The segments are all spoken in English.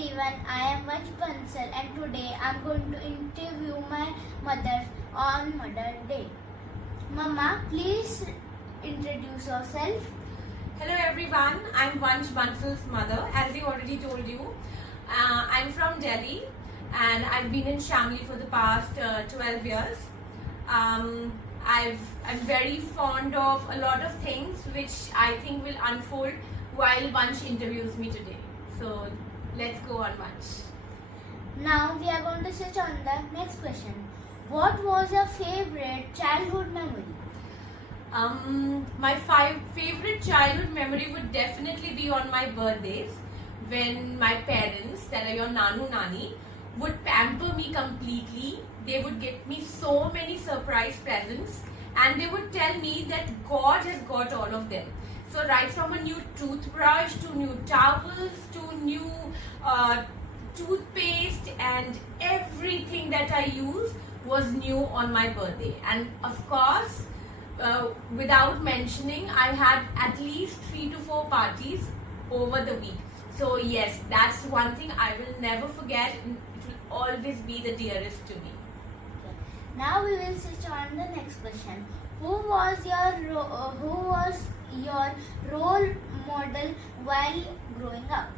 everyone, I am Vansh Bansal and today I am going to interview my mother on Mother Day. Mama, please introduce yourself. Hello everyone, I'm Vansh Bansal's mother, as he already told you. I'm from Delhi and I've been in Shamli for the past 12 years. I'm very fond of a lot of things which I think will unfold while Vansh interviews me today. So let's go on, Vansh. Now we are going to switch on the next question. What was your favorite childhood memory? My favorite childhood memory would definitely be on my birthdays when my parents, that are your Nanu Nani, would pamper me completely. They would get me so many surprise presents and they would tell me that God has got all of them. So right from a new toothbrush to new towels to new toothpaste and everything that I use was new on my birthday. And of course, without mentioning, I had at least 3 to 4 parties over the week. So yes, that's one thing I will never forget. It will always be the dearest to me. Now we will switch on the next question. Who was your role model while growing up?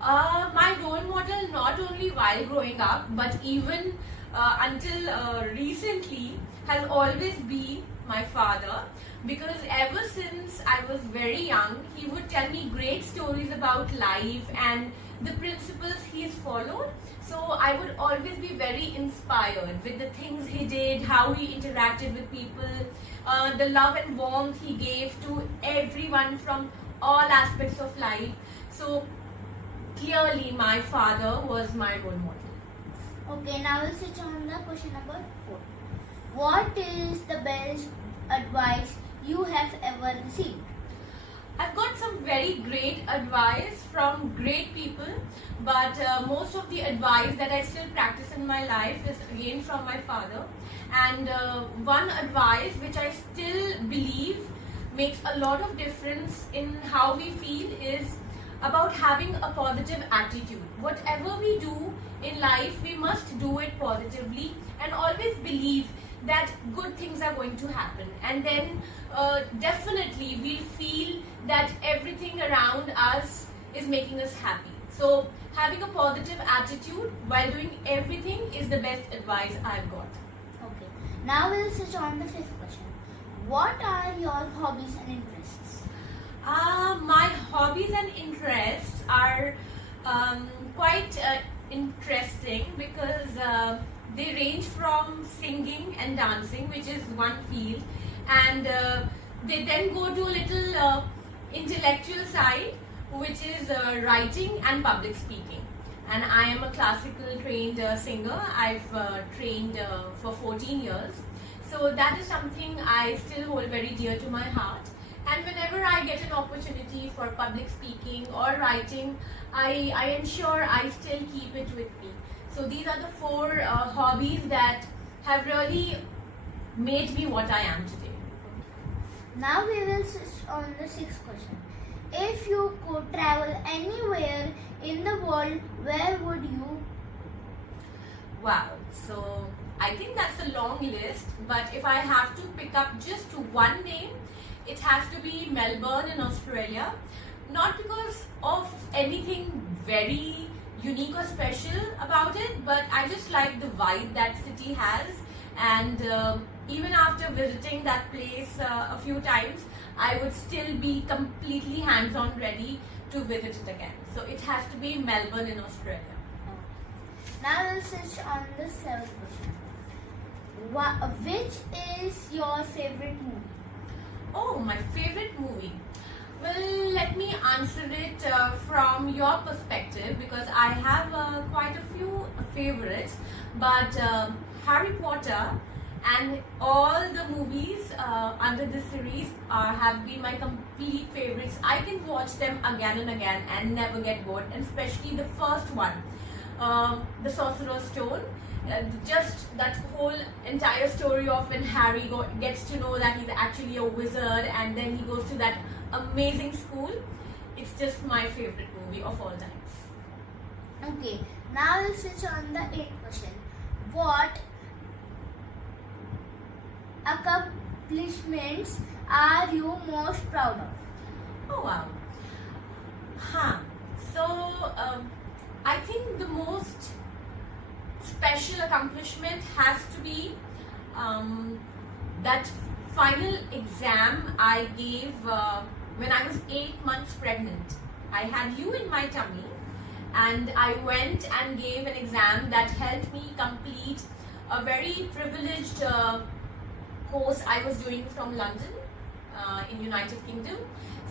My role model, not only while growing up but even until recently, has always been my father, because ever since I was very young he would tell me great stories about life and the principles he's followed. So I would always be very inspired with the things he did, how he interacted with people, the love and warmth he gave to everyone from all aspects of life. So clearly my father was my role model. Okay, now we'll switch on the question number 4. What is the best advice you have ever received? I've got some very great advice from great people, but most of the advice that I still practice in my life is again from my father. And one advice which I still believe makes a lot of difference in how we feel is about having a positive attitude. Whatever we do in life, we must do it positively and always believe that good things are going to happen, and then definitely we'll feel that everything around us is making us happy. So having a positive attitude while doing everything is the best advice I've got. Okay, now we'll switch on the 5th question. What are your hobbies and interests? My hobbies and interests are quite interesting because they range from singing and dancing, which is one field, and they then go to a little intellectual side, which is writing and public speaking. And I am a classical trained singer. I've trained for 14 years. So that is something I still hold very dear to my heart. And whenever I get an opportunity for public speaking or writing, I ensure I still keep it with me. So these are the 4 hobbies that have really made me what I am today. Now we will switch on the 6th question. If you could travel anywhere in the world, where would you? Wow, so I think that's a long list, but if I have to pick up just one name, it has to be Melbourne in Australia. Not because of anything very unique or special about it, but I just like the vibe that city has, and even after visiting that place a few times, I would still be completely hands-on ready to visit it again. So it has to be Melbourne in Australia. Now we'll switch on the 7th question. Which is your favorite movie? Oh, my favorite movie. Well, let me answer it from your perspective, because I have quite a few favorites, but Harry Potter and all the movies under this series have been my complete favorites. I can watch them again and again and never get bored, and especially the first one, The Sorcerer's Stone. Just that whole entire story of when Harry gets to know that he's actually a wizard, and then he goes to that amazing school. It's just my favorite movie of all times. Okay, now we'll switch on the 8th question. What accomplishments are you most proud of? Oh wow. Huh. So I think the most special accomplishment has to be that final exam I gave when I was 8 months pregnant. I had you in my tummy, and I went and gave an exam that helped me complete a very privileged course I was doing from London in United Kingdom.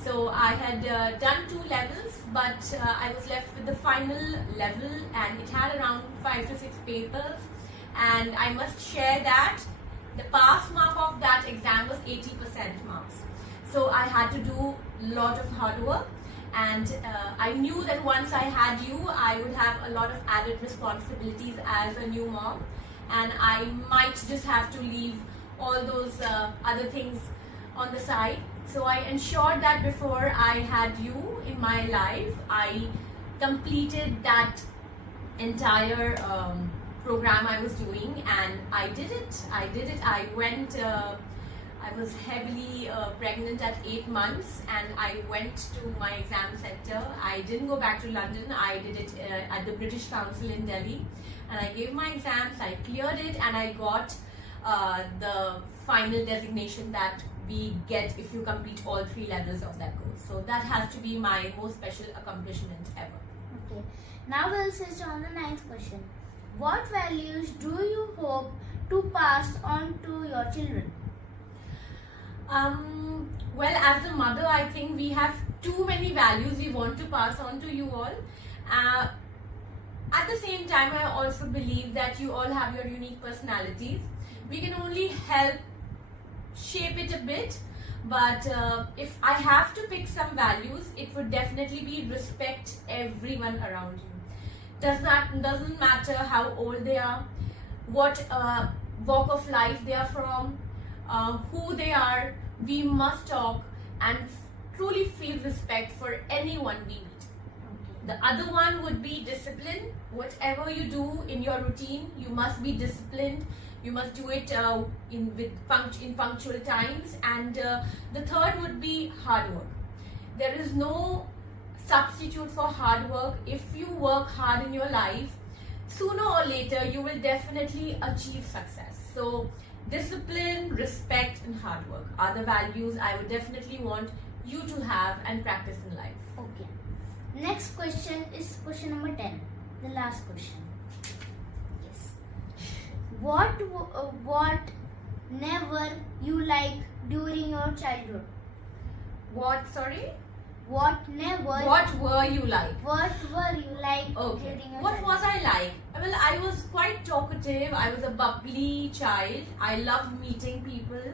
So I had done 2 levels, but I was left with the final level, and it had around 5 to 6 papers. And I must share that the pass mark of that exam was 80% marks. So I had to do a lot of hard work, and I knew that once I had you, I would have a lot of added responsibilities as a new mom, and I might just have to leave all those other things on the side. So I ensured that before I had you in my life, I completed that entire program I was doing, and I did it. I went, I was heavily pregnant at 8 months, and I went to my exam center. I didn't go back to London. I did it at the British Council in Delhi, and I gave my exams, I cleared it, and I got the final designation that we get if you complete all 3 levels of that course. So that has to be my most special accomplishment ever. Okay, now we'll switch on the 9th question. What values do you hope to pass on to your children? Well, as a mother, I think we have too many values we want to pass on to you all. At the same time, I also believe that you all have your unique personalities. We can only help shape it a bit, but if I have to pick some values, it would definitely be respect everyone around you. Doesn't matter how old they are, what walk of life they are from, who they are. We must talk and truly feel respect for anyone we meet. The other one would be discipline. Whatever you do in your routine, you must be disciplined. You must do it in punctual times. And the third would be hard work. There is no substitute for hard work. If you work hard in your life, sooner or later you will definitely achieve success. So discipline, respect, and hard work are the values I would definitely want you to have and practice in life. Okay. Next question is question number 10, the last question. Yes. What never you like during your childhood? What? Sorry? What were you like? What were you like Okay. during your What childhood? was I like? Well, I was quite talkative. I was a bubbly child. I loved meeting people,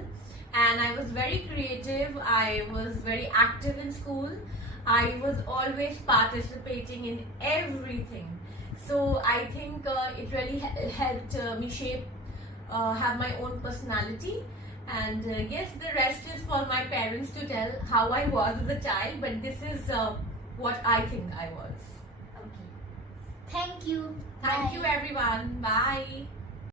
and I was very creative. I was very active in school. I was always participating in everything. So I think it really helped me shape, have my own personality. And yes, the rest is for my parents to tell how I was as a child, but this is what I think I was. Okay. Thank you. Thank Bye. you everyone. Bye.